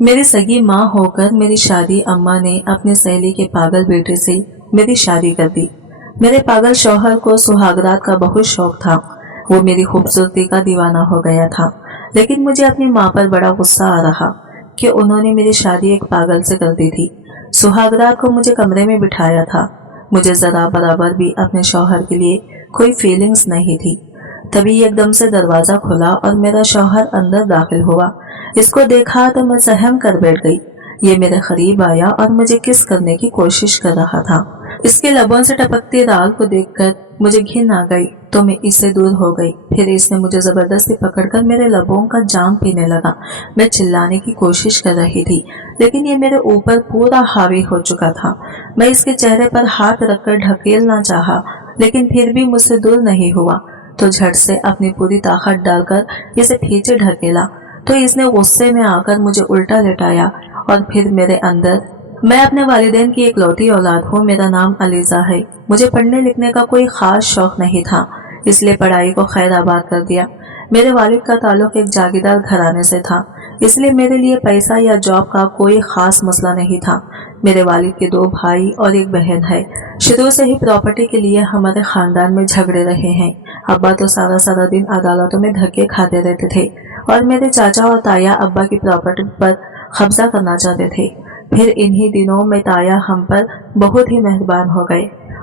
मेरी सगी माँ होकर मेरी शादी अम्मा ने अपने सहेली के पागल बेटे से मेरी शादी कर दी। मेरे पागल शौहर को सुहागरात का बहुत शौक था। वो मेरी खूबसूरती का दीवाना हो गया था। लेकिन मुझे अपनी माँ पर बड़ा गुस्सा आ रहा कि उन्होंने मेरी शादी एक पागल से कर दी थी। सुहागरात को मुझे कमरे में बिठाया था। मुझे जरा बराबर भी अपने शौहर के लिए कोई फीलिंग्स नहीं थी। तभी एकदम से दरवाजा खुला और मेरा शौहर अंदर दाखिल हुआ। इसको देखा तो मैं सहम कर बैठ गई। ये मेरे करीब आया और मुझे किस करने की कोशिश कर रहा था। इसके लबों से टपकती दाल को देखकर मुझे घिन आ गई तो मैं इससे दूर हो गई। फिर इसने मुझे जबरदस्ती पकड़कर मेरे लबों का जाम पीने लगा। मैं चिल्लाने की कोशिश कर रही थी लेकिन ये मेरे ऊपर पूरा हावी हो चुका था। मैं इसके चेहरे पर हाथ रखकर ढकेलना चाहा लेकिन फिर भी मुझसे दूर नहीं हुआ। तो झट से अपनी पूरी ताकत डालकर इसे पीछे ढकेला तो इसने गुस्से में आकर मुझे उल्टा लेटाया और फिर मेरे अंदर। मैं अपने वालिदैन की इकलौती औलाद हूँ। मेरा नाम अलीजा है। मुझे पढ़ने लिखने का कोई खास शौक नहीं था, इसलिए पढ़ाई को खैर आबाद कर दिया। मेरे वालिद का ताल्लुक एक जागीरदार घराने से था, इसलिए मेरे लिए पैसा या जॉब का कोई खास मसला नहीं था। मेरे वालिद के 2 भाई और एक बहन है। शुरू से ही प्रॉपर्टी के लिए हमारे खानदान में झगड़े रहे हैं। अब्बा तो सारा सारा दिन अदालतों में धक्के खाते रहते थे और मेरे चाचा और ताया अब्बा की प्रॉपर्टी पर कब्जा करना चाहते थे। फिर इन्हीं दिनों में ताया हम पर बहुत ही मेहरबान हो गए।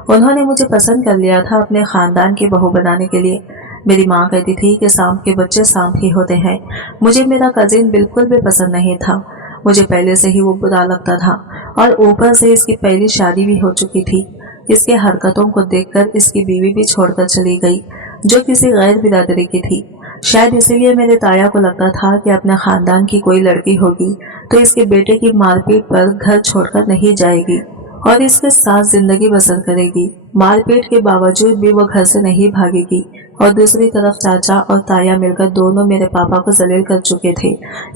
उन्होंने मुझे पसंद कर लिया था अपने खानदान की बहू बनाने के लिए। मेरी माँ कहती थी कि सांप के बच्चे सांप ही होते हैं। मुझे मेरा कजिन बिल्कुल भी पसंद नहीं था। मुझे पहले से ही वो बुरा लगता था और ऊपर से इसकी पहली शादी भी हो चुकी थी। इसके हरकतों को देखकर इसकी बीवी भी छोड़कर चली गई जो किसी गैर बिरादरी की थी। शायद इसीलिए मेरे ताया को लगता था कि अपने खानदान की कोई लड़की होगी तो इसके बेटे की मारपीट पर घर छोड़कर नहीं जाएगी और इसके साथ जिंदगी बसर करेगी। मारपीट के बावजूद भी वो घर से नहीं भागेगी। और दूसरी तरफ चाचा और ताया मिलकर दोनों मेरे पापा को जलील कर चुके थे।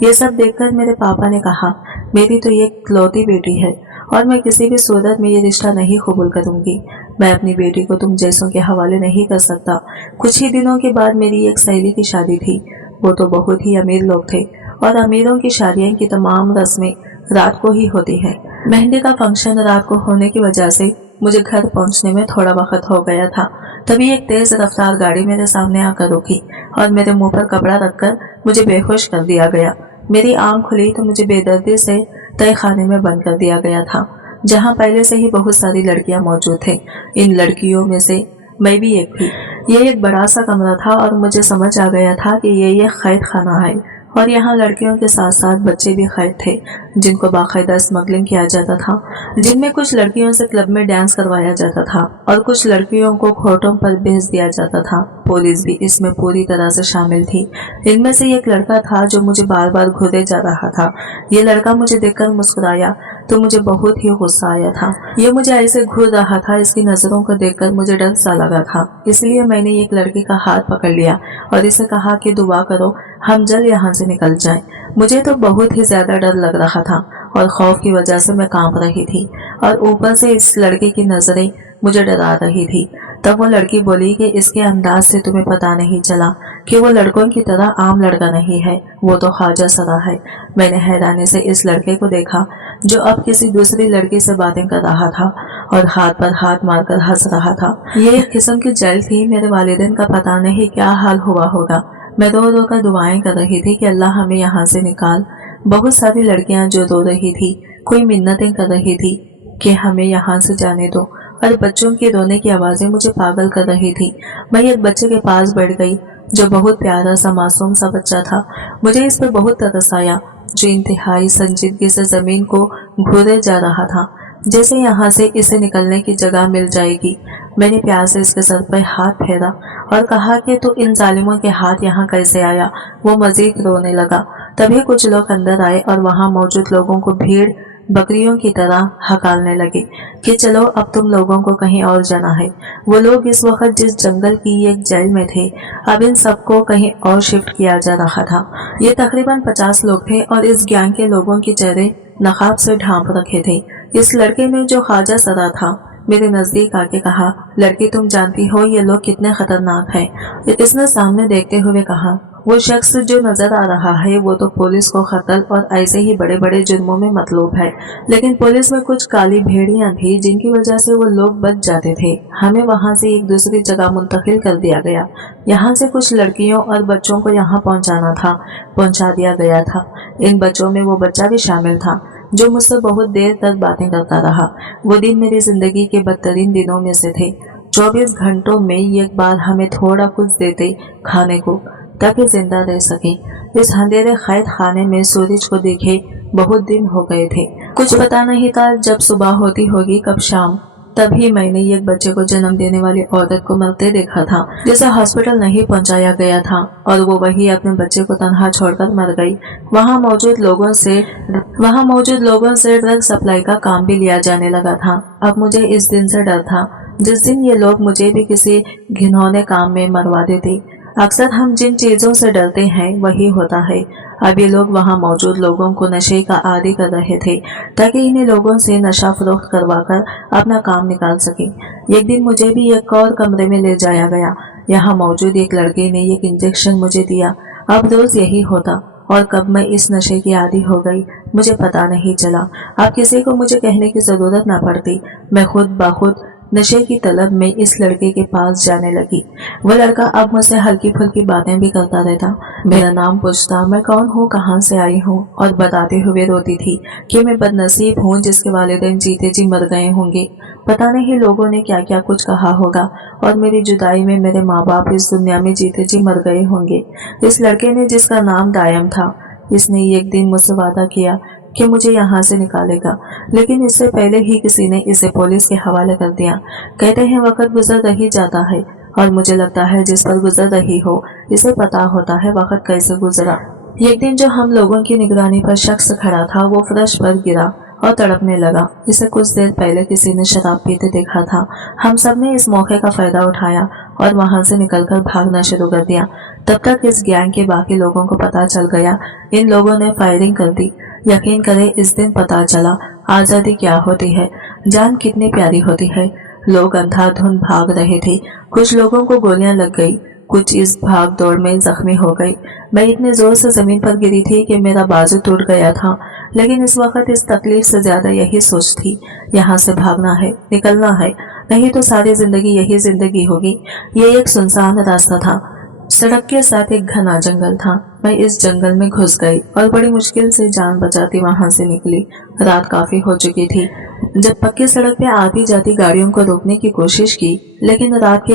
ये सब देखकर मेरे पापा ने कहा, मेरी तो ये इकलौती बेटी है और मैं किसी भी सूरत में ये रिश्ता नहीं कबूल करूंगी। मैं अपनी बेटी को तुम जैसों के हवाले नहीं कर सकता। कुछ ही दिनों के बाद मेरी एक सहेली की शादी थी। वो तो बहुत ही अमीर लोग थे और अमीरों की शादियों की तमाम रस्में रात को ही होती है। मेहंदी का फंक्शन रात को होने की वजह से मुझे घर पहुंचने में थोड़ा वक्त हो गया था। तभी एक तेज रफ्तार गाड़ी मेरे सामने आकर रुकी और मेरे मुंह पर कपड़ा रखकर मुझे बेहोश कर दिया गया। मेरी आंख खुली तो मुझे बेदर्दी से तय खाने में बंद कर दिया गया था, जहां पहले से ही बहुत सारी लड़कियां मौजूद थे। इन लड़कियों में से मैं भी एक थी। यह एक बड़ा सा कमरा था और मुझे समझ आ गया था कि ये कैद खाना है और यहाँ लड़कियों के साथ साथ बच्चे भी कैद थे जिनको बाकायदा स्मगलिंग किया जाता था, जिनमें कुछ लड़कियों से क्लब में डांस करवाया जाता था और कुछ लड़कियों को कोर्टों पर भेज दिया जाता था। पुलिस भी इसमें पूरी तरह से शामिल थी। इनमें से एक लड़का था जो मुझे बार बार घूरे जा रहा था। ये लड़का मुझे देखकर मुस्कुराया तो मुझे बहुत ही गुस्सा आया था। ये मुझे ऐसे घूर रहा था, इसकी नजरों को देखकर मुझे डर सा लगा था। इसलिए मैंने एक लड़के का हाथ पकड़ लिया और इसे कहा कि दुआ करो हम जल्द यहाँ से निकल जाएं। मुझे तो बहुत ही ज्यादा डर लग रहा था और खौफ की वजह से मैं कांप रही थी और ऊपर से इस लड़के की नजरें मुझे डरा रही थी। तब वो लड़की बोली कि इसके अंदाज से तुम्हें पता नहीं चला कि वो लड़कों की तरह आम लड़का नहीं है, वो तो ख्वाजा सरा है। मैंने हैरानी से इस लड़के को देखा जो अब किसी दूसरी लड़की से बातें कर रहा था और हाथ पर हाथ मारकर हंस रहा था। ये एक किस्म की जेल थी। मेरे वालिदैन का पता नहीं क्या हाल हुआ होगा। मैं रो रो कर दुआएं कर रही थी कि अल्लाह हमें यहाँ से निकाल। बहुत सारी लड़कियां जो रो रही थी, कोई मिन्नतें कर रही थी कि हमें यहाँ से जाने दो और बच्चों की रोने की आवाजें मुझे पागल कर रही थी। मैं एक बच्चे के पास बैठ गई जो बहुत प्यारा सा मासूम सा बच्चा था। मुझे इस पर बहुत तरस आया जो इंतहाई संजीदगी से जमीन को घूरे जा रहा था, जैसे यहाँ से इसे निकलने की जगह मिल जाएगी। मैंने प्यार से इसके सर पर हाथ फेरा और कहा कि तू इन जालिमों के हाथ यहाँ कैसे आया। वो मजीद रोने लगा। तभी कुछ लोग अंदर आए और वहाँ मौजूद लोगों को भीड़ बकरियों की तरह हकालने लगे कि चलो अब तुम लोगों को कहीं और जाना है। वो लोग इस वक्त जिस जंगल की एक जेल में थे, अब इन सबको कहीं और शिफ्ट किया जा रहा था। ये तकरीबन 50 लोग थे और इस गैंग के लोगों के चेहरे नकाब से ढांप रखे थे। इस लड़के ने जो ख्वाजा सरा था मेरे नजदीक आके कहा, लड़की तुम जानती हो ये लोग कितने खतरनाक हैं। इसने सामने देखते हुए कहा, वो शख्स जो नजर आ रहा है वो तो पुलिस को कत्ल और ऐसे ही बड़े बड़े जुर्मों में मतलूब है, लेकिन पुलिस में कुछ काली भेड़ियां थी जिनकी वजह से वो लोग बच जाते थे। हमें वहां से एक दूसरी जगह मुंतकिल कर दिया गया। यहाँ से कुछ लड़कियों और बच्चों को यहाँ पहुंचा दिया गया था। इन बच्चों में वो बच्चा भी शामिल था जो मुझसे बहुत देर तक बातें करता रहा। वो दिन मेरी जिंदगी के बदतरीन दिनों में से थे। 24 घंटों में एक बार हमें थोड़ा कुछ देते खाने को ताकि जिंदा रह सके। इस अंधेरे कैद खाने में सूरज को देखे बहुत दिन हो गए थे। कुछ पता नहीं था जब सुबह होती होगी कब शाम। तभी मैंने एक बच्चे को जन्म देने वाली औरत को मरते देखा था जिसे हॉस्पिटल नहीं पहुंचाया गया था और वो वही अपने बच्चे को तनहा छोड़कर मर गई। वहां मौजूद लोगों से ड्रग सप्लाई का काम भी लिया जाने लगा था। अब मुझे इस दिन से डर था जिस दिन ये लोग मुझे भी किसी घिनौने काम में मरवा देते। अक्सर हम जिन चीजों से डरते हैं वही होता है। अब ये लोग वहां मौजूद लोगों को नशे का आदी कर रहे थे ताकि इन्हीं लोगों से नशा फरोख्त करवाकर अपना काम निकाल सके। एक दिन मुझे भी एक और कमरे में ले जाया गया। यहाँ मौजूद एक लड़के ने एक इंजेक्शन मुझे दिया। अब रोज यही होता और कब मैं इस नशे की आदी हो गई मुझे पता नहीं चला। अब किसी को मुझे कहने की जरूरत न पड़ती। मैं खुद बखुद नशे की तलब में इस लड़के के पास जाने लगी। वो लड़का अब मुझसे हल्की फुल्की बातें भी करता रहता। मेरा नाम पूछता, मैं कौन हूँ, कहाँ से आई हूँ, और बताते हुए रोती थी कि मैं बदनसीब हूँ जिसके वालिदैन जीते जी मर गए होंगे। पता नहीं लोगों ने क्या क्या कुछ कहा होगा और मेरी जुदाई में मेरे माँ बाप इस दुनिया में जीते जी मर गए होंगे। इस लड़के ने जिसका नाम दायम था, इसने एक दिन मुझसे वादा किया कि मुझे यहाँ से निकालेगा, लेकिन इससे पहले ही किसी ने इसे पुलिस के हवाले कर दिया। कहते हैं वक्त गुजर रही जाता है और मुझे लगता है जिस पर गुजर रही हो इसे पता होता है वक्त कैसे गुजरा। एक दिन जो हम लोगों की निगरानी पर शख्स खड़ा था वो फर्श पर गिरा और तड़पने लगा। इसे कुछ देर पहले किसी ने शराब पीते देखा था। हम सब ने इस मौके का फायदा उठाया और वहां से निकलकर भागना शुरू कर दिया। तब तक इस गैंग के बाकी लोगों को पता चल गया। इन लोगों ने फायरिंग कर दी। यकीन करें इस दिन पता चला आजादी क्या होती है, जान कितनी प्यारी होती है। लोग अंधाधुंध भाग रहे थे। कुछ लोगों को गोलियां लग गई, कुछ इस भाग दौड़ में जख्मी हो गई। मैं इतने जोर से जमीन पर गिरी थी कि मेरा बाजू टूट गया था, लेकिन इस वक्त इस तकलीफ से ज्यादा यही सोच थी, यहाँ से भागना है, निकलना है, नहीं तो सारी जिंदगी यही जिंदगी होगी। ये एक सुनसान रास्ता था। सड़क के साथ एक घना जंगल था। मैं इस जंगल में घुस गई और बड़ी मुश्किल से जान बचाती वहां से निकली। रात काफी हो चुकी थी। जब पक्की सड़क पे आती जाती गाड़ियों को रोकने की कोशिश की, लेकिन रात के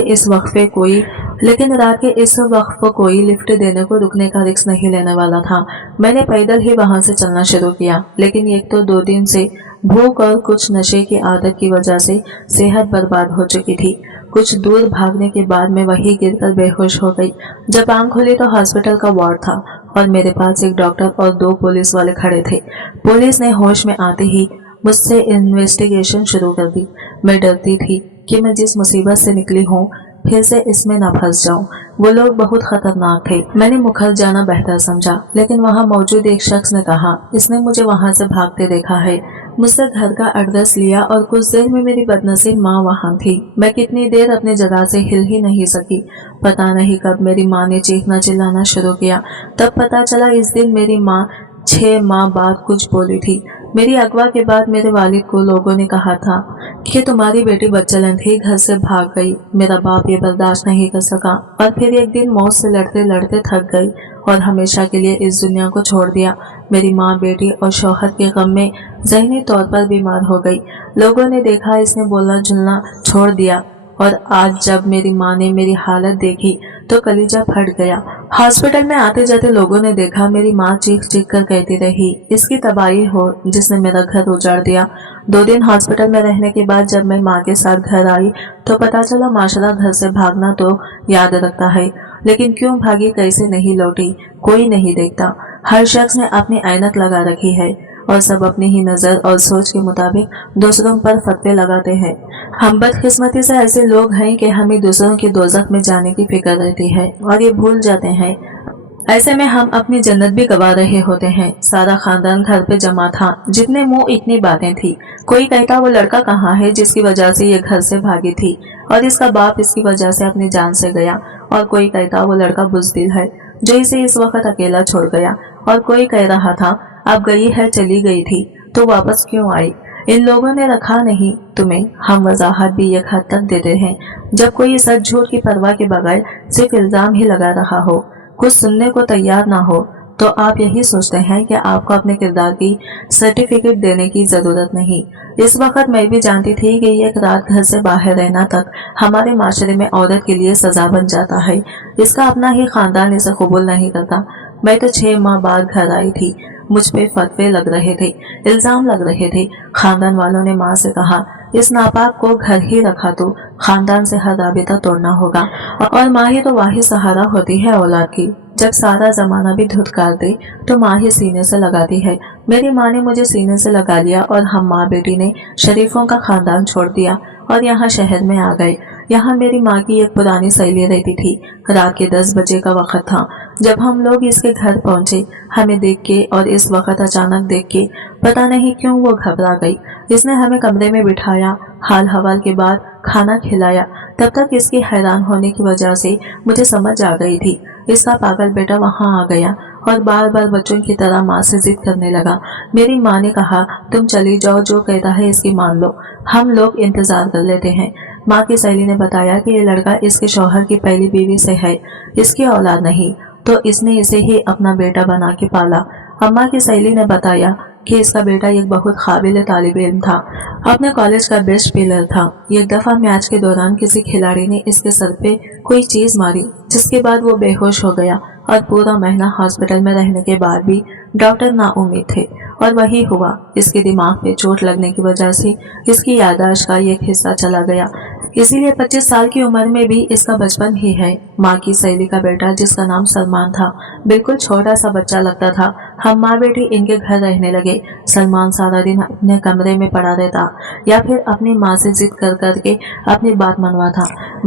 इस वक्त को कोई लिफ्ट देने को रुकने का रिस्क नहीं लेने वाला था। मैंने पैदल ही वहां से चलना शुरू किया, लेकिन एक तो 2 दिन से भूख और कुछ नशे की आदत की वजह से सेहत बर्बाद हो चुकी थी। कुछ दूर भागने के बाद मैं वहीं गिरकर बेहोश हो गई। जब आंख खुली तो हॉस्पिटल का वार्ड था और मेरे पास एक डॉक्टर और 2 पुलिस वाले खड़े थे। पुलिस ने होश में आते ही मुझसे इन्वेस्टिगेशन शुरू कर दी। मैं डरती थी कि मैं जिस मुसीबत से निकली हूँ फिर से इसमें न फंस जाऊं। वो लोग बहुत खतरनाक थे। मैंने मुखर जाना बेहतर समझा, लेकिन वहां मौजूद एक शख्स ने कहा इसने मुझे वहां से भागते देखा है। मुझसे घर का एड्रेस लिया और कुछ देर में मेरी बदनसीब माँ वहां थी। मैं कितनी देर अपनी जगह से हिल ही नहीं सकी। पता नहीं कब मेरी माँ ने चीखना चिल्लाना शुरू किया। तब पता चला इस दिन मेरी माँ 6 माह बाद कुछ बोली थी। मेरी अगवा के बाद मेरे वालिद को लोगों ने कहा था कि तुम्हारी बेटी बच्चलन थी, घर से भाग गई। मेरा बाप ये बर्दाश्त नहीं कर सका और फिर एक दिन मौत से लड़ते लड़ते थक गई और हमेशा के लिए इस दुनिया को छोड़ दिया। मेरी माँ, बेटी और शौहर के गम में ज़हनी तौर पर बीमार हो गई। लोगों ने देखा इसने बोलना जुलना छोड़ दिया और आज जब मेरी माँ ने मेरी हालत देखी तो कलीजा फट गया। हॉस्पिटल में आते जाते लोगों ने देखा मेरी माँ चीख चीख कर कहती रही इसकी तबाही हो जिसने मेरा घर उजाड़ दिया। 2 दिन हॉस्पिटल में रहने के बाद जब मैं माँ के साथ घर आई तो पता चला माशाल्लाह घर से भागना तो याद रखता है, लेकिन क्यों भागी, कैसे नहीं लौटी, कोई नहीं देखता। हर शख्स ने अपनी ऐनक लगा रखी है और सब अपनी ही नजर और सोच के मुताबिक दूसरों पर फतवे लगाते हैं। हम बदकिस्मती से ऐसे लोग हैं कि हमें दूसरों की दोज़ख में जाने की फिक्र रहती है और ये भूल जाते हैं। ऐसे में हम अपनी जन्नत भी गवा रहे होते हैं। सारा खानदान घर पे जमा था। जितने मुंह इतनी बातें थी। कोई कहता वो लड़का कहाँ है जिसकी वजह से ये घर से भागी थी और इसका बाप इसकी वजह से अपनी जान से गया, और कोई कहता वो लड़का बुज़दिल है। जो इसे इस वक्त अकेला छोड़ गया। और कोई कह रहा था अब गई है चली गई थी तो वापस क्यों आई, इन लोगों ने रखा नहीं तुम्हें। हम वजाहत भी एक हद तक देते हैं जब कोई सच झूठ की परवाह के बगैर सिर्फ इल्जाम ही लगा रहा हो, कुछ सुनने को तैयार ना हो, तो आप यही सोचते हैं कि आपको अपने किरदार की सर्टिफिकेट देने की जरूरत नहीं। इस वक्त मैं भी जानती थी कि एक रात घर से बाहर रहना तक हमारे माशरे में औरत के लिए सजा बन जाता है। इसका अपना ही खानदान इसे कबूल नहीं करता। मैं तो 6 माह बाद घर आई थी। मुझ पे फतवे लग रहे थे, इल्जाम लग रहे थे। खानदान वालों ने माँ से कहा इस नापाक को घर ही रखा तो खानदान से हर राबिता तोड़ना होगा, और माँ ही तो वाहिद सहारा होती है औलाद की। जब सारा जमाना भी धुतकार दे तो माँ ही सीने से लगाती है। मेरी माँ ने मुझे सीने से लगा लिया और हम माँ बेटी ने शरीफों का खानदान छोड़ दिया और यहाँ शहर में आ गए। यहाँ मेरी माँ की एक पुरानी सहेली रहती थी। रात के 10 बजे का वक्त था जब हम लोग इसके घर पहुँचे। हमें देख के और इस वक्त अचानक देख के पता नहीं क्यों वो घबरा गई। इसने हमें कमरे में बिठाया, हाल हवाल के बाद खाना खिलाया। तब तक इसकी हैरान होने की वजह से मुझे समझ आ गई थी। इसका पागल बेटा वहाँ आ गया और बार बार बच्चों की तरह माँ से जिद करने लगा। मेरी माँ ने कहा तुम चली जाओ, जो कहता है इसकी मान लो, हम लोग इंतजार कर लेते हैं। माँ की सहेली ने बताया कि ये लड़का इसके शौहर की पहली बीवी से है, इसकी औलाद नहीं, तो इसने इसे ही अपना बेटा बना के पाला। अम्मा की सहेली ने बताया कि इसका बेटा एक बहुत काबिल तालिब इल्म था, अपने कॉलेज का बेस्ट प्लेयर था। एक दफा मैच के दौरान किसी खिलाड़ी ने इसके सर पे कोई चीज मारी, जिसके बाद वो बेहोश हो गया और पूरा महीना हॉस्पिटल में रहने के बाद भी डॉक्टर नाउम्मीद थे। और वही हुआ, इसके दिमाग पे चोट लगने की वजह से इसकी याददाश्त का एक हिस्सा चला गया, इसीलिए 25 साल की उम्र में भी इसका बचपन ही है। माँ की सहेली का बेटा जिसका नाम सलमान था, बिल्कुल छोटा सा बच्चा लगता था। हम माँ बेटी इनके घर रहने लगे। सलमान सारा दिन अपने कमरे में पड़ा रहता या फिर अपनी माँ से जिद कर करके अपनी बात मनवाता।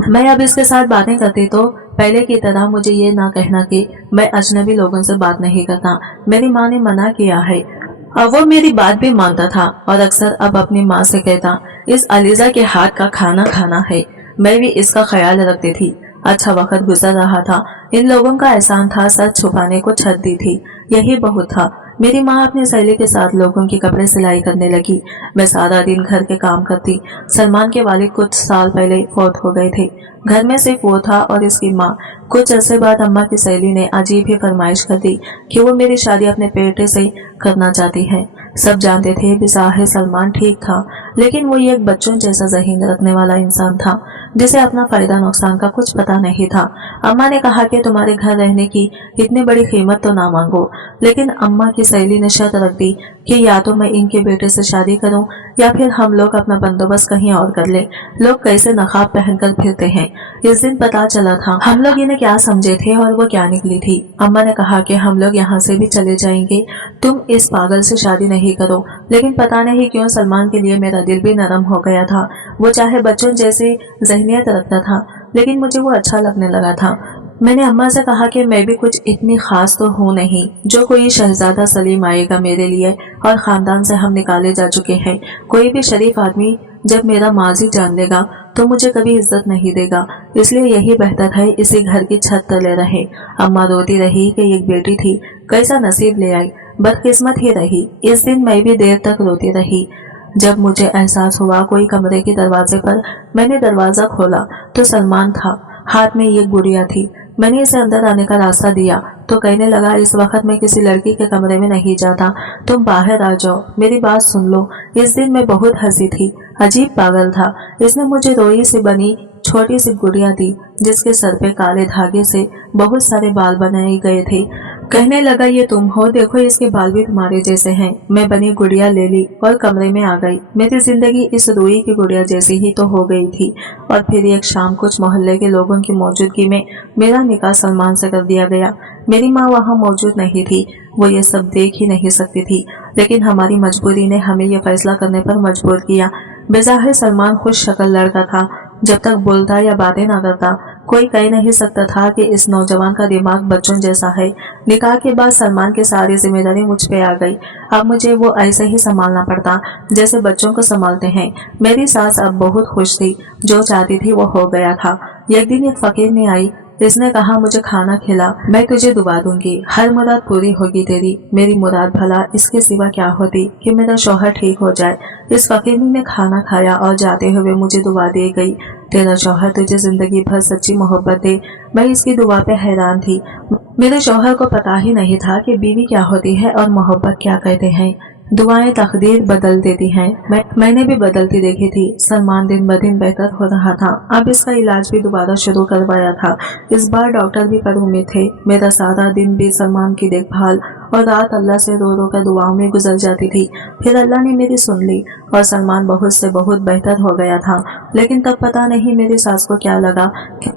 मैं अब इसके साथ बातें करती तो पहले की तरह मुझे ये ना कहना कि मैं अजनबी लोगों से बात नहीं करता। मेरी माँ ने मना किया है। अब वो मेरी बात भी मानता था और अक्सर अब अपनी माँ से कहता इस अलीजा के हाथ का खाना खाना है। मैं भी इसका ख्याल रखती थी। अच्छा वक्त गुजर रहा था। इन लोगों का एहसान था सच छुपाने को छत दी थी, यही बहुत था। मेरी माँ अपनी सहेली के साथ लोगों के कपड़े सिलाई करने लगी। मैं सारा दिन घर के काम करती। सलमान के वालिद कुछ साल पहले फौत हो गए थे। घर में सिर्फ वो था और इसकी माँ। कुछ अरसे बाद अम्मा की सहेली ने अजीब ही फरमाइश कर दी कि वो मेरी शादी अपने बेटे से करना चाहती है। सब जानते थे बिज़ाहिर सलमान ठीक था, लेकिन वो एक बच्चों जैसा ज़हीन रखने वाला इंसान था जिसे अपना फायदा नुकसान का कुछ पता नहीं था। अम्मा ने कहा कि तुम्हारे घर रहने की इतनी बड़ी कीमत तो ना मांगो, लेकिन अम्मा की सहेली ने शर्त रख दी कि या तो मैं इनके बेटे से शादी करूं या फिर हम लोग अपना बंदोबस्त कहीं और कर ले। लोग कैसे नकाब पहनकर फिरते हैं। इस दिन पता चला था हम लोग इन्हें क्या समझे थे और वो क्या निकली थी। अम्मा ने कहा कि हम लोग यहाँ से भी चले जाएंगे, तुम इस पागल से शादी नहीं करो। लेकिन पता नहीं क्यों सलमान के लिए मेरा दिल भी नरम हो गया था। वो चाहे बच्चों जैसी जहनियत रखता था, लेकिन मुझे वो अच्छा लगने लगा था। मैंने अम्मा से कहा कि मैं भी कुछ इतनी खास तो हूँ नहीं जो कोई शहजादा सलीम आएगा मेरे लिए, और खानदान से हम निकाले जा चुके हैं। कोई भी शरीफ आदमी जब मेरा माजी जान लेगा तो मुझे कभी इज्जत नहीं देगा, इसलिए यही बेहतर है इसी घर की छत तले रहे। अम्मा रोती रही कि एक बेटी थी, कैसा नसीब ले आई, बदकिस्मत ही रही। इस दिन मैं भी देर तक रोती रही। जब मुझे एहसास हुआ कोई कमरे के दरवाजे पर, मैंने दरवाजा खोला तो सलमान था, हाथ में एक गुड़िया थी। मैंने इसे अंदर आने का रास्ता दिया तो कहने लगा इस वक्त मैं किसी लड़की के कमरे में नहीं जाता, तुम बाहर आ जाओ, मेरी बात सुन लो। इस दिन मैं बहुत हंसी थी, अजीब पागल था। इसने मुझे रोई से बनी छोटी सी गुड़िया दी जिसके सर पे काले धागे से बहुत सारे बाल बनाए गए थे। कहने लगा ये तुम हो, देखो इसके बाल भी तुम्हारे जैसे हैं। मैं बनी गुड़िया ले ली और कमरे में आ गई। मेरी जिंदगी इस रुई की गुड़िया जैसी ही तो हो गई थी। और फिर एक शाम कुछ मोहल्ले के लोगों की मौजूदगी में मेरा निकाह सलमान से कर दिया गया। मेरी माँ वहाँ मौजूद नहीं थी, वो ये सब देख ही नहीं सकती थी, लेकिन हमारी मजबूरी ने हमें ये फैसला करने पर मजबूर किया। बेज़ाहिर सलमान खुश शक्ल लड़का था, जब तक बोलता या बातें ना करता कोई कह नहीं सकता था कि इस नौजवान का दिमाग बच्चों जैसा है। निकाह के बाद सलमान की सारी जिम्मेदारी मुझ पे आ गई। अब मुझे वो ऐसे ही संभालना पड़ता जैसे बच्चों को संभालते हैं। मेरी सास अब बहुत खुश थी, जो चाहती थी वो हो गया था। एक दिन एक फकीर ने आई, इसने कहा मुझे खाना खिला, मैं तुझे दुआ दूंगी, हर मुराद पूरी होगी तेरी। मेरी मुराद भला इसके सिवा क्या होती कि मेरा शौहर ठीक हो जाए। इस फकीरनी ने खाना खाया और जाते हुए मुझे दुआ दे गई, तेरा शौहर तुझे जिंदगी भर सच्ची मोहब्बत दे। मैं इसकी दुआ पे हैरान थी। मेरे शौहर को पता ही नहीं था कि बीवी क्या होती है और मोहब्बत क्या कहते हैं। दुआएं तकदीर बदल देती हैं। मैंने भी बदलती देखी थी। सलमान दिन ब दिन बेहतर हो रहा था। अब इसका इलाज भी दोबारा शुरू करवाया था। इस बार डॉक्टर भी पर उम्मीद थे। मेरा सारा दिन भी सलमान की देखभाल और रात अल्लाह से रो रो कर दुआओं में गुजर जाती थी। फिर अल्लाह ने मेरी सुन ली और सलमान बहुत से बहुत बेहतर हो गया था। लेकिन तब पता नहीं मेरी सास को क्या लगा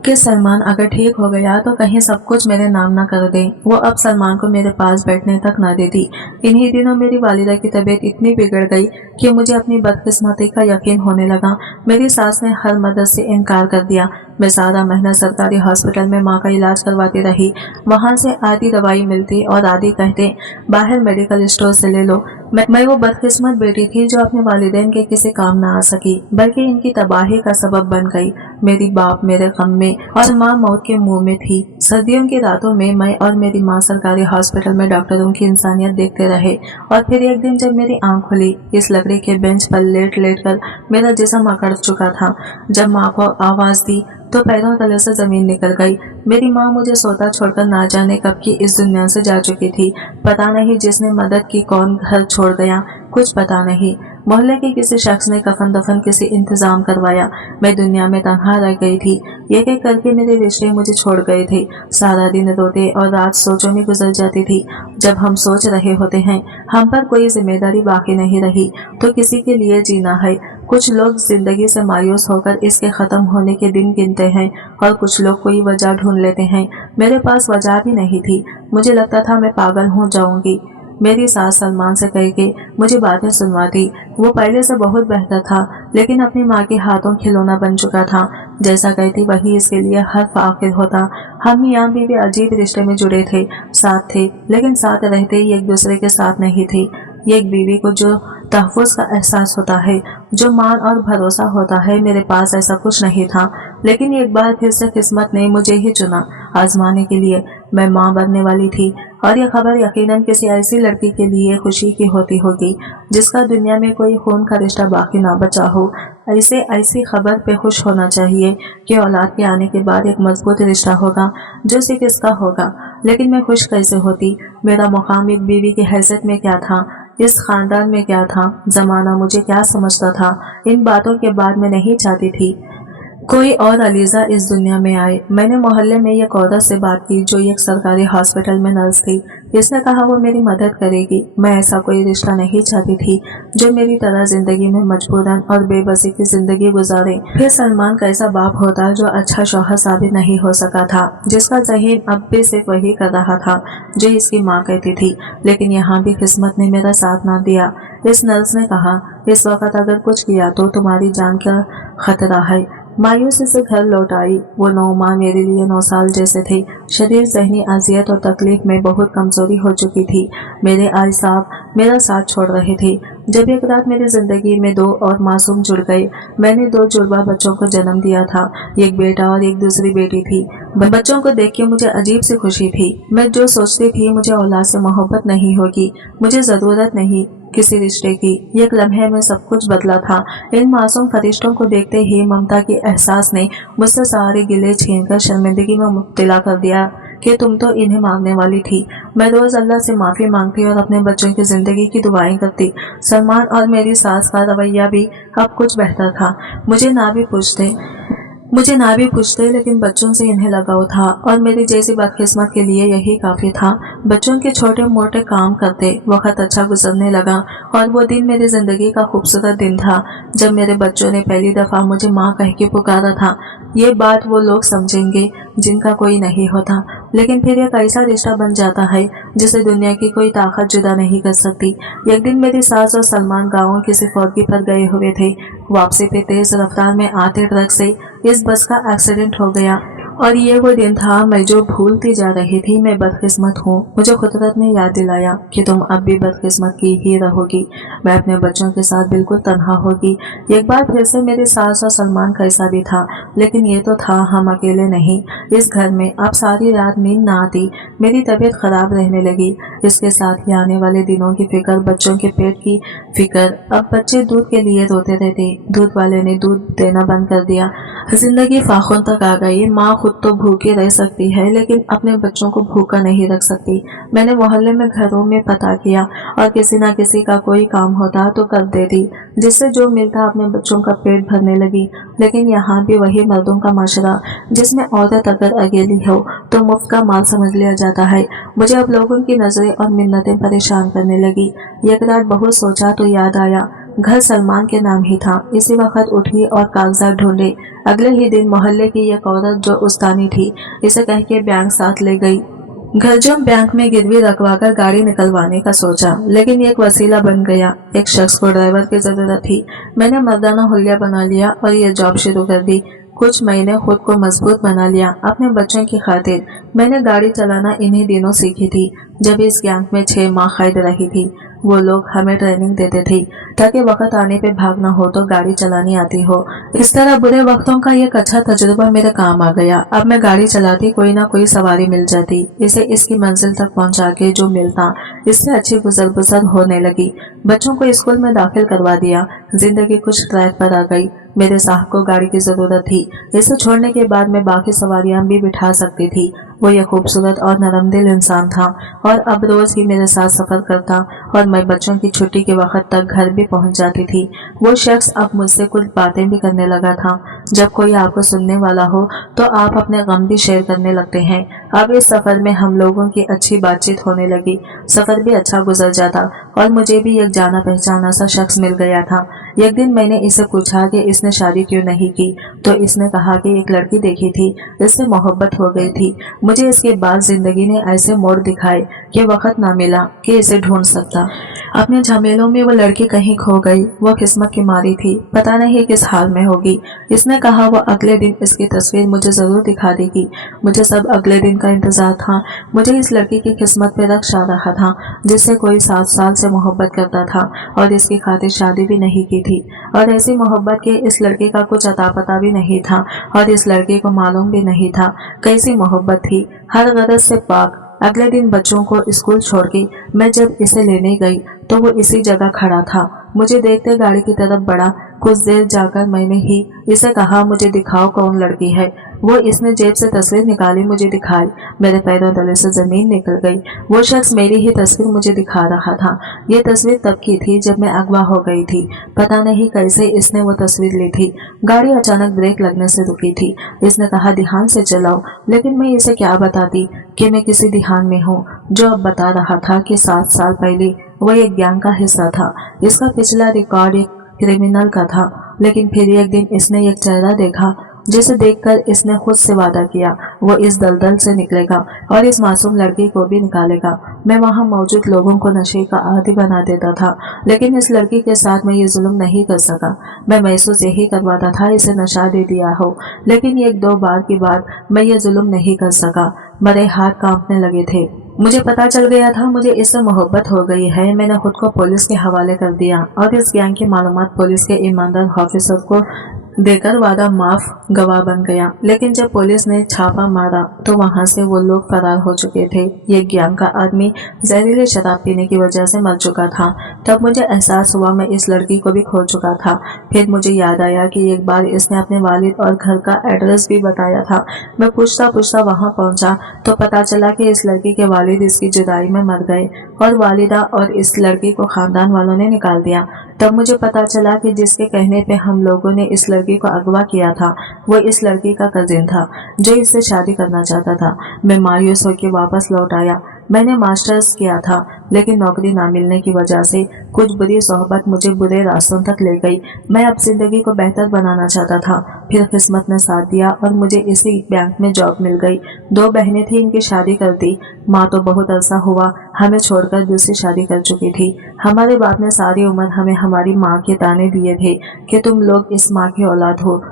कि सलमान अगर ठीक हो गया तो कहीं सब कुछ मेरे नाम न कर दे। वो अब सलमान को मेरे पास बैठने तक न देती। इन्हीं दिनों मेरी वालिदा की तबीयत इतनी बिगड़ गई कि मुझे अपनी बदकिस्मती का यकीन होने लगा। मेरी सास ने हर मदद से इनकार कर दिया। मैं सारा महीना सरकारी हॉस्पिटल में माँ का इलाज करवाती रही। वहाँ से आधी दवाई मिलती और आधी कहते बाहर मेडिकल स्टोर से ले लो। मैं वो बदकिस्मत बेटी थी जो अपने वालिदैन के किसी काम न आ सकी, बल्कि इनकी तबाही का सबब बन गई। मेरी बाप मेरे गम में और माँ मौत के मुंह में थी। सर्दियों की रातों में मैं और मेरी माँ सरकारी हॉस्पिटल में डॉक्टरों की इंसानियत देखते रहे। और फिर एक दिन जब मेरी आंख खुली, इस लकड़ी के बेंच पर लेट लेट कर मेरा जिस्म अकड़ चुका था। जब माँ को आवाज दी तो पैरों तले से जमीन निकल गई। मेरी माँ मुझे सोता छोड़कर ना जाने कब की इस दुनिया से जा चुकी थी। पता नहीं जिसने मदद की कौन घर छोड़ गया, कुछ पता नहीं। मोहल्ले के किसी शख्स ने कफन दफन किसी इंतजाम करवाया। मैं दुनिया में तन्हा रह गई थी। एक एक करके मेरे रिश्ते मुझे छोड़ गए थे। सारा दिन रोते और रात सोचों में गुजर जाती थी। जब हम सोच रहे होते हैं हम पर कोई जिम्मेदारी बाकी नहीं रही तो किसी के लिए जीना है। कुछ लोग जिंदगी से मायूस होकर इसके खत्म होने के दिन गिनते हैं और कुछ लोग कोई वजह ढूंढ लेते हैं। मेरे पास वजह भी नहीं थी। मुझे लगता था मैं पागल हो जाऊंगी। मेरी सास सलमान से कह के मुझे बातें सुनवाती। वो पहले से बहुत बेहतर था, लेकिन अपनी माँ के हाथों खिलौना बन चुका था। जैसा कहती वही इसके लिए हर आखिर होता। हम मियाँ बीवी अजीब रिश्ते में जुड़े थे, साथ थे, लेकिन साथ रहते ही एक दूसरे के साथ नहीं थे। एक बीवी को जो तहफ़्फ़ुज़ का एहसास होता है, जो मान और भरोसा होता है, मेरे पास ऐसा कुछ नहीं था। लेकिन एक बार फिर से किस्मत ने मुझे ही चुना आजमाने के लिए। मैं माँ बनने वाली थी और यह खबर यकीनन किसी ऐसी लड़की के लिए खुशी की होती होगी जिसका दुनिया में कोई खून का रिश्ता बाकी ना बचा हो। ऐसी खबर पे खुश होना चाहिए कि औलाद के आने के बाद एक मजबूत रिश्ता होगा जो सिर्फ इसका होगा। लेकिन मैं खुश कैसे होती? मेरा मुकाम एक बीवी की हैसियत में क्या था, इस खानदान में क्या था, जमाना मुझे क्या समझता था? इन बातों के बाद मैं नहीं चाहती थी कोई और अलीजा इस दुनिया में आए। मैंने मोहल्ले में एक औरत से बात की जो एक सरकारी हॉस्पिटल में नर्स थी। इसने कहा वो मेरी मदद करेगी। मैं ऐसा कोई रिश्ता नहीं चाहती थी जो मेरी तरह जिंदगी में मजबूरन और बेबसी की जिंदगी गुजारे। फिर सलमान कैसा बाप होता जो अच्छा शौहर साबित नहीं हो सका था, जिसका ज़हीन अब भी सिर्फ वही कर रहा था जो इसकी माँ कहती थी। लेकिन यहाँ भी किस्मत ने मेरा साथ ना दिया। इस नर्स ने कहा इस वक्त अगर कुछ किया तो तुम्हारी जान का खतरा है। मायूसी से घर लौट आई। वो 9 माह मेरे लिए 9 साल जैसे थे। शरीर ज़हनी अजियत और तकलीफ में बहुत कमजोरी हो चुकी थी। मेरे आइसाब मेरा साथ छोड़ रहे थे। जब एक रात मेरी जिंदगी में 2 और मासूम जुड़ गए। मैंने 2 जुड़वा बच्चों को जन्म दिया था, एक बेटा और एक दूसरी बेटी थी। बच्चों को देख के मुझे अजीब सी खुशी थी। मैं जो सोचती थी मुझे औलाद से मोहब्बत नहीं होगी, मुझे ज़रूरत नहीं किसी रिश्ते की। एक लम्हे में सब कुछ बदला था। इन मासूम फरिश्तों को देखते ही ममता के एहसास ने मुझसे सारे गिले छीनकर शर्मिंदगी में मुब्तला कर दिया कि तुम तो इन्हें मांगने वाली थी। मैं रोज अल्लाह से माफी मांगती और अपने बच्चों की जिंदगी की दुआएं करती। सलमान और मेरी सास का रवैया भी अब कुछ बेहतर था। मुझे ना भी पूछते लेकिन बच्चों से इन्हें लगाव था और मेरी जैसी बदकिस्मत के लिए यही काफी था। बच्चों के छोटे मोटे काम करते वक्त अच्छा गुजरने लगा और वो दिन मेरी जिंदगी का खूबसूरत दिन था जब मेरे बच्चों ने पहली दफा मुझे माँ कह के पुकारा था। ये बात वो लोग समझेंगे जिनका कोई नहीं होता, लेकिन फिर एक ऐसा रिश्ता बन जाता है जिसे दुनिया की कोई ताकत जुदा नहीं कर सकती। एक दिन मेरी सास और सलमान गाँव किसी फौगी पर गए हुए थे। वापसी पे तेज रफ्तार में आते ट्रक से इस बस का एक्सीडेंट हो गया और ये वो दिन था मैं जो भूलती जा रही थी। मैं बदकिस्मत हूँ। मुझे कुदरत ने याद दिलाया कि तुम अब भी बदकिस्मत की ही रहोगी। मैं अपने बच्चों के साथ बिल्कुल तन्हा होगी। एक बार फिर से मेरे सास और सलमान का हिस्सा भी था, लेकिन ये तो था हम अकेले नहीं। इस घर में अब सारी रात नींद न आती। मेरी तबीयत खराब रहने लगी। इसके साथ ही आने वाले दिनों की फिक्र, बच्चों के पेट की फिक्र। अब बच्चे दूध के लिए रोते रहते। दूध वाले ने दूध देना बंद कर दिया। जिंदगी फाखों तक आ गई। माँ खुद तो भूखी रह सकती है, लेकिन अपने बच्चों को भूखा नहीं रख सकती। मैंने मोहल्ले में घरों में पता किया और किसी न किसी का कोई काम होता तो कर देती, जिससे जो मिलता अपने बच्चों का पेट भरने लगी। लेकिन यहाँ भी वही मर्दों का माशरा, जिसमें औरत अगर अकेली हो तो मुफ्त का माल समझ लिया जाता है। मुझे अब लोगों की नजरें और मिन्नतें परेशान करने लगी। एक रात बहुत सोचा तो याद आया, घर सलमान के नाम ही था। इसी वक्त उठी और कागजात ढूंढे। अगले ही दिन मोहल्ले की एक औरत जो उस्तानी थी, इसे कह के बैंक साथ ले गई। घर जो बैंक में गिरवी रखवाकर गाड़ी निकलवाने का सोचा, लेकिन एक वसीला बन गया। एक शख्स को ड्राइवर की जरूरत थी। मैंने मर्दाना हुलिया बना लिया और ये जॉब शुरू कर दी। कुछ महीने खुद को मजबूत बना लिया अपने बच्चों की खातिर। मैंने गाड़ी चलाना इन्हीं दिनों सीखी थी, जब इस गैंग में 6 माह कैद रही थी। वो लोग हमें ट्रेनिंग देते थे ताकि वक्त आने पे भागना हो तो गाड़ी चलानी आती हो। इस तरह बुरे वक्तों का एक अच्छा तजुर्बा मेरे काम आ गया। अब मैं गाड़ी चलाती, कोई ना कोई सवारी मिल जाती, इसे इसकी मंजिल तक पहुंचा के जो मिलता, इससे अच्छी गुजर बसर होने लगी। बच्चों को स्कूल में दाखिल करवा दिया। जिंदगी कुछ ट्रैक पर आ गई। मेरे साहब को गाड़ी की जरूरत थी। इसे छोड़ने के बाद मैं बाकी सवारियां भी बिठा सकती थी। वो ये खूबसूरत और नरम दिल इंसान था और अब रोज ही मेरे साथ सफर करता और मैं बच्चों की छुट्टी के वक्त तक घर भी पहुंच जाती थी। वो शख्स अब मुझसे कुछ बातें भी करने लगा था। जब कोई आपको सुनने वाला हो तो आप अपने गम भी शेयर करने लगते हैं। अब इस सफर में हम लोगों की अच्छी बातचीत होने लगी। सफर भी अच्छा गुजर जाता और मुझे भी एक जाना पहचाना सा शख्स मिल गया था। एक दिन मैंने इसे पूछा कि इसने शादी क्यों नहीं की, तो इसने कहा कि एक लड़की देखी थी, इससे मोहब्बत हो गई थी। मुझे इसके बाद जिंदगी ने ऐसे मोड़ दिखाए कि वक्त ना मिला कि इसे ढूंढ सकता। अपने झमेलों में वो लड़की कहीं खो गई। वो किस्मत की मारी थी, पता नहीं किस हाल में होगी। इसने कहा वो अगले दिन इसकी तस्वीर मुझे जरूर दिखा देगी। मुझे सब अगले दिन का इंतजार था। मुझे इस लड़की की किस्मत पे रक्श आ रहा था, जिससे कोई 7 साल से मोहब्बत करता था और इसकी खातिर शादी भी नहीं की थी। और ऐसी मोहब्बत के इस लड़के का कुछ अता पता भी नहीं था और इस लड़के को मालूम भी नहीं था कैसी मोहब्बत थी, हर गरज से पाक। अगले दिन बच्चों को स्कूल छोड़ के मैं जब इसे लेने गई तो वो इसी जगह खड़ा था। मुझे देखते गाड़ी की तरफ बढ़ा। कुछ देर जाकर मैंने ही इसे कहा, मुझे दिखाओ कौन लड़की है। वो इसने जेब से तस्वीर निकाली, मुझे दिखाई। मेरे पैरों तले से जमीन निकल गई। वो शख्स मेरी ही तस्वीर मुझे दिखा रहा था। ये तस्वीर तब की थी जब मैं अगवा हो गई थी। पता नहीं कैसे इसने वो तस्वीर ली थी। गाड़ी अचानक ब्रेक लगने से रुकी थी। इसने कहा ध्यान से चलाओ, लेकिन मैं इसे क्या बताती कि मैं किसी ध्यान में हूँ। जो अब बता रहा था कि 7 साल पहले वो एक गैंग का हिस्सा था। इसका पिछला रिकॉर्ड एक क्रिमिनल का था। लेकिन फिर एक दिन इसने एक चेहरा देखा जिसे देखकर इसने खुद से वादा किया वो इस दलदल से निकलेगा और इस मासूम लड़की को भी निकालेगा। मैं वहां मौजूद लोगों को नशे का आदी बना देता था, लेकिन इस लड़की के साथ मैं ये जुल्म नहीं कर सका। मैं महसूस यही करवाता था इसे नशा दे दिया हो, लेकिन 1-2 बार की बात मैं ये जुल्म नहीं कर सका। मेरे हाथ कांपने लगे थे। मुझे पता चल गया था मुझे इससे मोहब्बत हो गई है। मैंने खुद को पुलिस के हवाले कर दिया और इस गैंग की मालूमात पुलिस के ईमानदार ऑफिसर को देकर वादा माफ गवाह बन गया। लेकिन जब पुलिस ने छापा मारा तो वहां से वो लोग फरार हो चुके थे। ये गैंग का आदमी जहरीली शराब पीने की वजह से मर चुका था। तब मुझे एहसास हुआ मैं इस लड़की को भी खो चुका था। फिर मुझे याद आया कि एक बार इसने अपने वालिद और घर का एड्रेस भी बताया था। मैं पूछता पूछता वहां पहुंचा तो पता चला कि इस लड़की के वालिद इसकी जुदाई में मर गए और वालिदा और इस लड़की को खानदान वालों ने निकाल दिया। तब मुझे पता चला कि जिसके कहने पे हम लोगों ने इस लड़की को अगवा किया था वो इस लड़की का कजिन था जो इससे शादी करना चाहता था। मैं मायूस होकर वापस लौट आया। मैंने मास्टर्स किया था, लेकिन नौकरी ना मिलने की वजह से कुछ बुरी सोहबत मुझे बुरे रास्तों तक ले गई। मैं अब जिंदगी को बेहतर बनाना चाहता था। फिर किस्मत ने साथ दिया और मुझे इसी बैंक में जॉब मिल गई। 2 बहनें थी, इनकी शादी कर दी। माँ तो बहुत अरसा हुआ हमें छोड़कर दूसरी शादी कर चुकी थी। हमारे बाप ने सारी उम्र हमें हमारी माँ के ताने दिए थे कि तुम लोग इस माँ की औलाद हो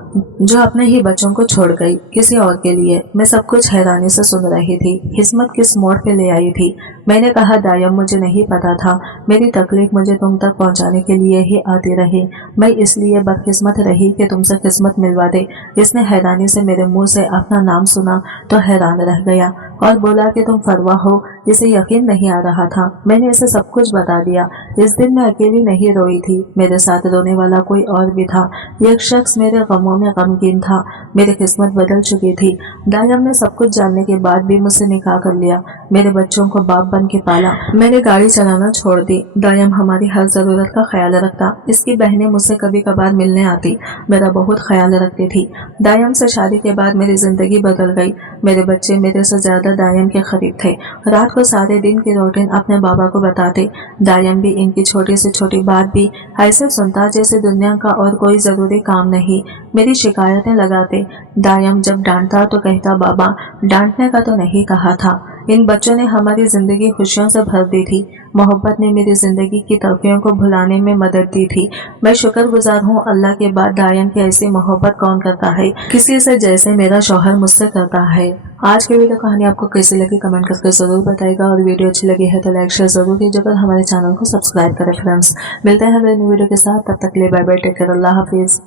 जो अपने ही बच्चों को छोड़ गई किसी और के लिए। मैं सब कुछ हैरानी से सुन रही थी। किस्मत किस मोड़ पे ले आई थी। मैंने कहा, दायम, मुझे नहीं पता था। मेरी तकलीफ मुझे तुम तक पहुंचाने के लिए ही आती रही। मैं इसलिए बदकिस्मत रही कि तुमसे किस्मत मिलवा दे। इसने हैरानी से मेरे मुंह से अपना नाम सुना तो हैरान रह गया और बोला कि तुम फरवा हो। इसे यकीन नहीं आ रहा था। मैंने इसे सब कुछ बता दिया। इस दिन मैं अकेली नहीं रोई थी, मेरे साथ रोने वाला कोई और भी था। एक शख्स मेरे गमों में गमगीन था। मेरी किस्मत बदल चुकी थी। दायम ने सब कुछ जानने के बाद भी मुझसे निकाह कर लिया। मेरे बच्चों को बाप बन के पाला। मैंने गाड़ी चलाना छोड़ दी। दायम हमारी हर जरूरत का ख्याल रखता। इसकी बहनें मुझसे कभी कभार मिलने आती, मेरा बहुत ख्याल रखती थी। दायम से शादी के बाद मेरी जिंदगी बदल गई। मेरे बच्चे मेरे से ज्यादा दायम के करीब थे। रात को सारे दिन की रूटीन अपने बाबा को बताते। दायम भी इनकी छोटी से छोटी बात भी ऐसे सुनता जैसे दुनिया का और कोई जरूरी काम नहीं। मेरी शिकायतें लगाते। दायम जब डांटता तो कहता, बाबा डांटने का तो नहीं कहा था। इन बच्चों ने हमारी जिंदगी खुशियों से भर दी थी। मोहब्बत ने मेरी जिंदगी की तलखियों को भुलाने में मदद दी थी। मैं शुक्रगुजार हूँ अल्लाह के बाद दायम की ऐसी मोहब्बत कौन करता है किसी से जैसे मेरा शौहर मुझसे करता है। आज की वीडियो कहानी आपको कैसी लगी कमेंट करके जरूर बताएगा और वीडियो अच्छी लगी है तो लाइक शेयर जरूर कीजिएगा। हमारे चैनल को सब्सक्राइब करें फ्रेंड्स। मिलते हैं नई वीडियो के साथ, तब तक के लिए बाय बाय, टेक केयर, अल्लाह हाफिज।